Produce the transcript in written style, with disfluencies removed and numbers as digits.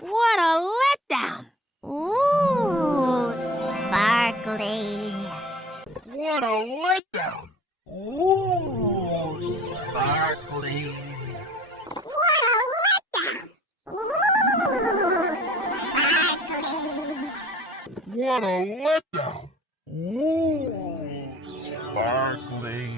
What a letdown! Ooh, sparkly. What a letdown! Ooh, sparkly. What a letdown. Ooh, sparkly. What a letdown! Ooh, sparkly.